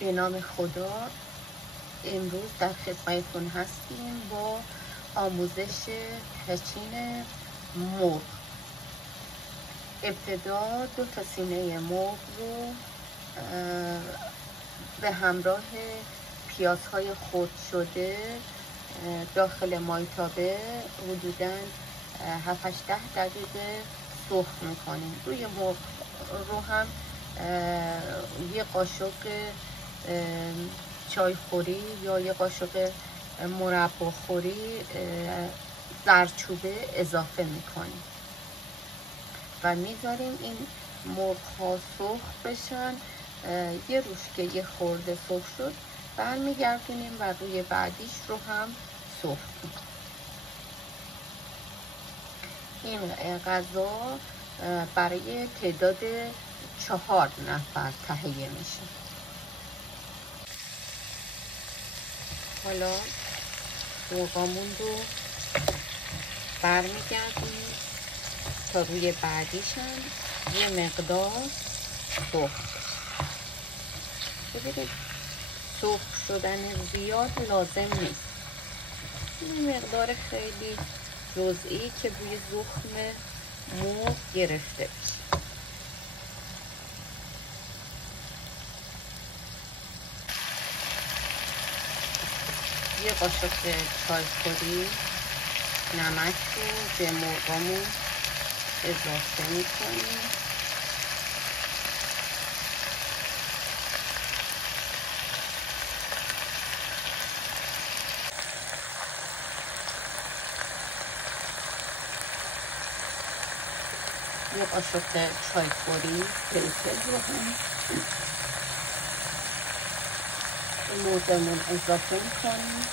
به نام خدا، امروز در خدمتتون هستیم با آموزش تچین مرغ. ابتدا 2 تا سینه مرغ رو به همراه پیازهای خرد شده داخل مایتابه حدوداً 7-8 دقیقه سرخ میکنیم. روی مرغ رو هم یه قاشق چایخوری یا یه قاشق مرباخوری زردچوبه اضافه میکنیم و میذاریم این مرغ ها سرخ بشن. یه روش که یه خورده سرخ شد برمیگردونیم و روی بعدیش رو هم سرخ میکنیم. این غذا برای تعداد 4 نفر تهیه میشه. حالا مرغامون رو برمیگردونیم تا روی بعدیش هم یه مقدار سرخ بشه. ببینید سرخ شدن زیاد لازم نیست، این مقدار خیلی جزئی که روی زخم مرغ گرفته بشه. یه قاشق چایخوری نمک رو به مرغامون اضافه میکنیم. یه قاشق چایخوری فلفل رو هم به مرغمون اضافه میکنیم.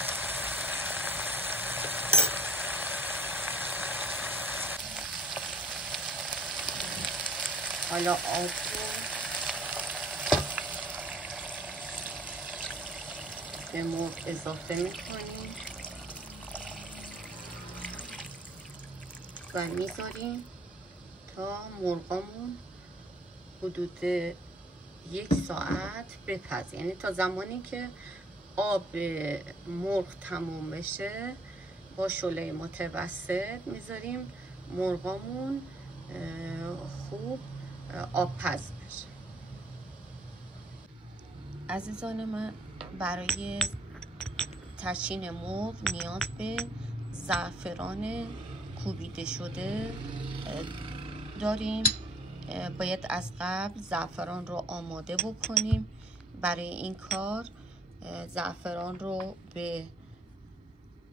حالا آب رو به مرغ اضافه میکنیم و میذاریم تا مرغامون حدود 1 ساعت بپزه، یعنی تا زمانی که آب مرغ تموم بشه با شعله متوسط میذاریم مرغامون خوب آب پز بشه. عزیزان من، برای تچین مرغ نیاز به زعفران کوبیده شده داریم. باید از قبل زعفران رو آماده بکنیم. برای این کار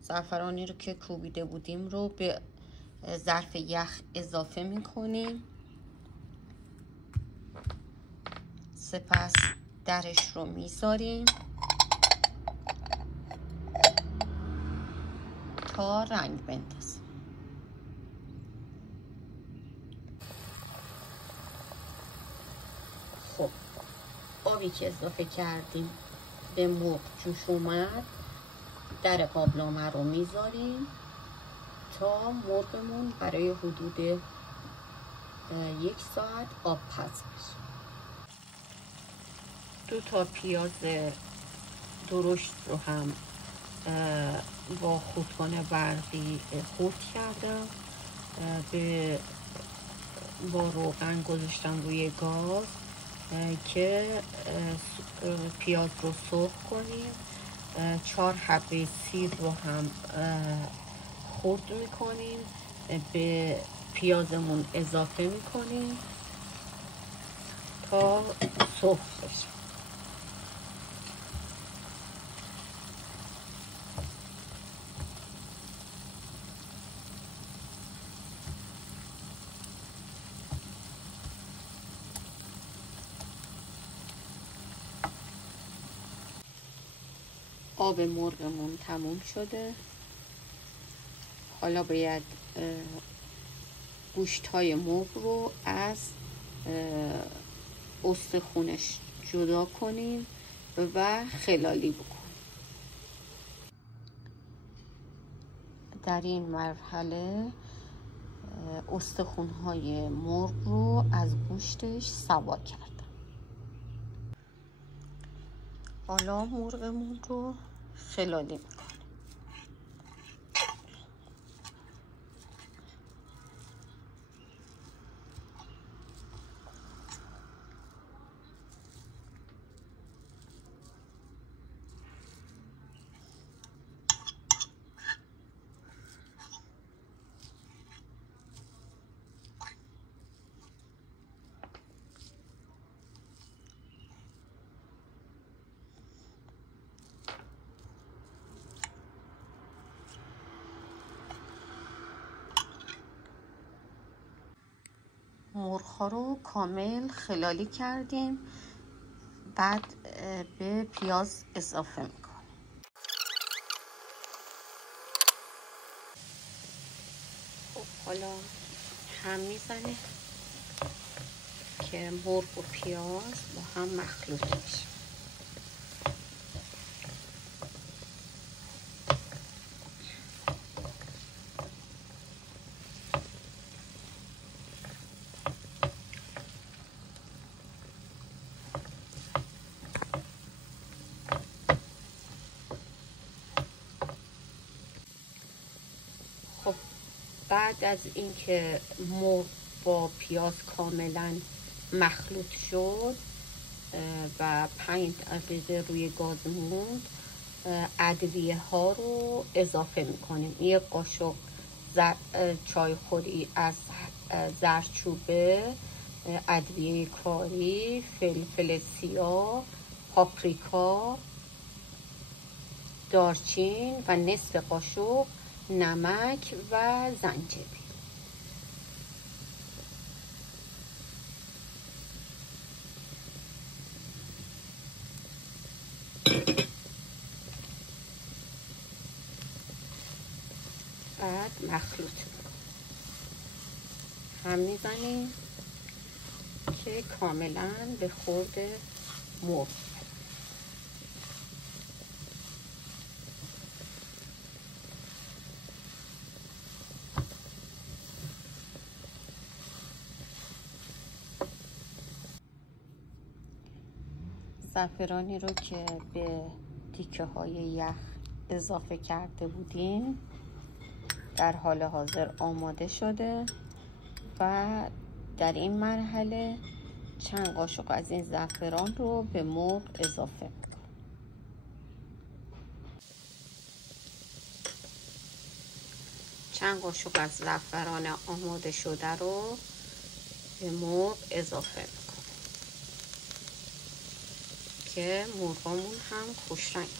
زعفرانی رو که کوبیده بودیم رو به ظرف یخ اضافه میکنیم، سپس درش رو میذاریم تا رنگ بندازه. خب آبی که اضافه کردیم به مرغ جوش اومد، در قابلمه رو میذاریم تا مرغمون برای حدود 1 ساعت آب پز بشه. 2 تا پیاز درشت رو هم با خودکن برقی خرد کردم، با روغن گذاشتم روی گاز که پیاز رو سرخ کنیم. 4 حبه سیر رو هم خرد میکنیم، به پیازمون اضافه میکنیم تا سرخ بشه. آب مرغمون تموم شده. حالا باید گوشت های مرغ رو از استخونش جدا کنیم و خلالی بکنیم. در این مرحله استخون های مرغ رو از گوشتش سوا کردم. حالا مرغمون رو خلالی میکنیم. مرغ‌ها رو کامل خلالی کردیم، بعد به پیاز اضافه میکنیم. خب حالا هم میزنه که مرغ و پیاز با هم مخلوط میشه. خب بعد از اینکه مرغ با پیاز کاملا مخلوط شد و 5 دقیقه روی گاز موند، ادویه ها رو اضافه میکنیم. 1 قاشق چایخوری از زردچوبه، ادویه کاری، فلفل سیاه، پاپریکا، دارچین و نصف قاشق نمک و زنجبیل. بعد مخلوط هم میزنیم که کاملا به خورد مرغ. زعفرانی رو که به تیکه های یخ اضافه کرده بودیم در حال حاضر آماده شده و در این مرحله چند قاشق از این زعفران رو به مرغ اضافه میکنم. چند قاشق از زعفران آماده شده رو به مرغ اضافه میکنم که مرغامون هم خوش رنگ بشه.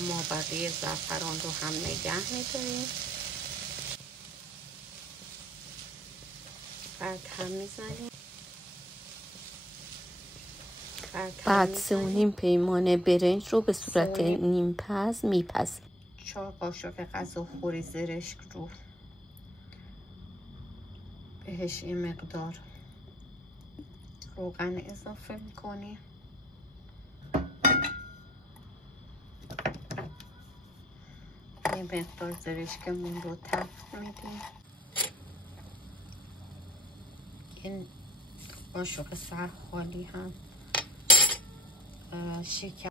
ما بقیه زعفران رو هم نگه می‌داریم. بعد هم میزنیم. بعد 3.5 پیمانه برنج رو به صورت نیم پز میپزیم. 4 قاشق غذاخوری زرشک رو بهش این مقدار روغن اضافه میکنیم. یه مقدار زرشکمون رو تفت میدیم. این قاشق سرخالی هم شکر.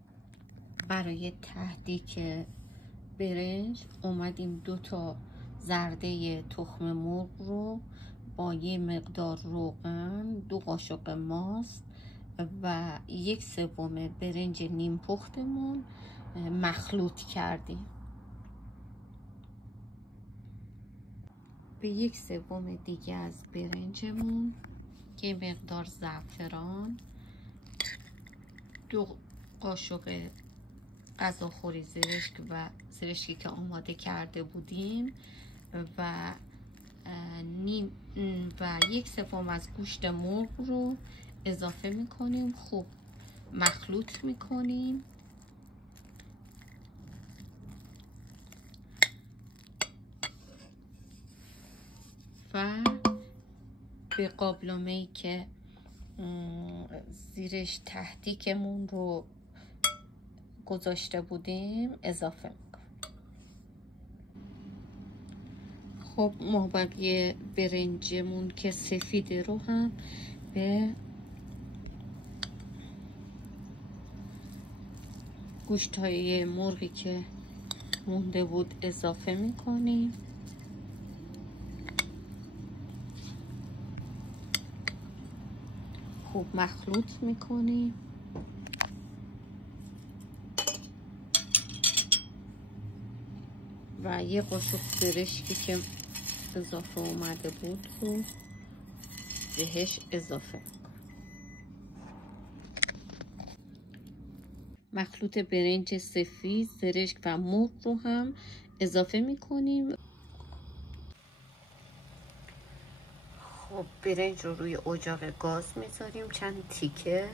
برای تهدیگ برنج اومدیم 2 تا زرده تخم مرغ رو با یه مقدار روغن، 2 قاشق ماست و 1/3 برنج نیم پختمون مخلوط کردیم. به 1/3 دیگه از برنجمون که مقدار زعفران، 2 قاشق غذاخوری زرشک و زرشکی که آماده کرده بودیم و 1/3 از گوشت مرغ رو اضافه میکنیم. خوب مخلوط میکنیم و به قابلمه‌ای که زیرش تهدیکمون رو گذاشته بودیم اضافه میکنیم. خب ما بقیه برنجمون که سفیده رو هم به گوشت های مرغی که مونده بود اضافه میکنیم. خوب مخلوط میکنیم و یه قاشق سرشکی که اضافه اومده بود رو بهش اضافه میکنیم. مخلوط برنج سفید، سرشک و مرغ رو هم اضافه میکنیم. خب برنج رو روی اجاق گاز میذاریم. چند تیکه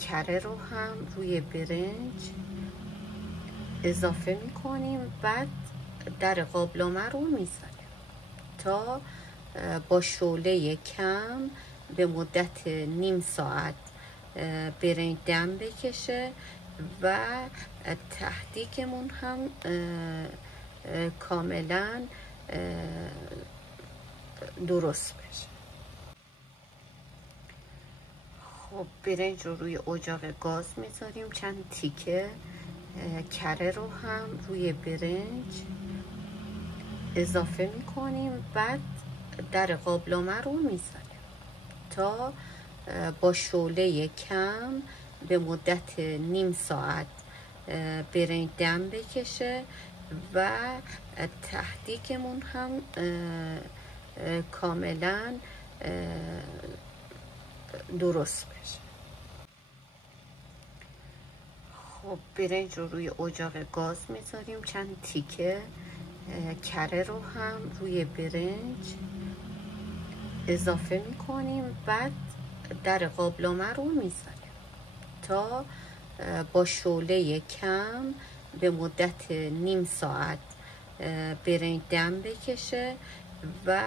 کره رو هم روی برنج اضافه میکنیم. بعد در قابلمه رو میذاریم تا با شعله کم به مدت نیم ساعت برنج دم بکشه و تهدیکمون هم کاملا درست بشه. خب برنج رو روی اجاق گاز میذاریم. چند تیکه کره رو هم روی برنج اضافه میکنیم. بعد در قابلمه رو میذاریم تا با شعله کم به مدت نیم ساعت برنج دم بکشه و تهدیکمون هم کاملا درست بشه. خب برنج رو روی اجاق گاز میذاریم. چند تیکه کره رو هم روی برنج اضافه میکنیم. بعد در قابلمه رو میذاریم تا با شعله کم به مدت نیم ساعت برنج دم بکشه و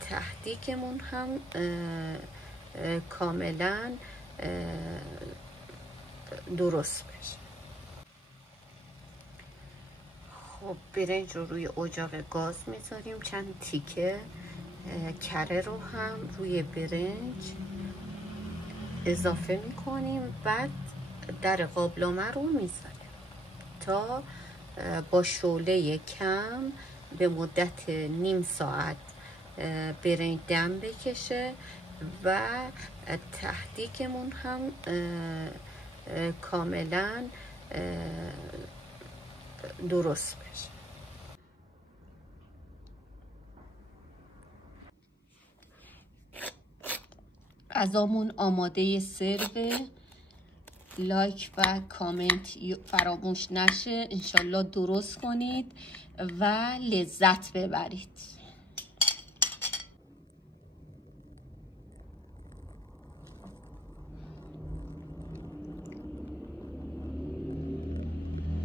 تهدیکمون هم کاملا درست بشه. خب برنج رو روی اجاق گاز میذاریم. چند تیکه کره رو هم روی برنج اضافه میکنیم. بعد در قابلمه رو میذاریم تا با شعله کم به مدت نیم ساعت برنج دم بکشه و تهدیکمون هم کاملا درست بشه. غذامون آماده سرو. لایک و کامنت فراموش نشه. انشالله درست کنید و لذت ببرید.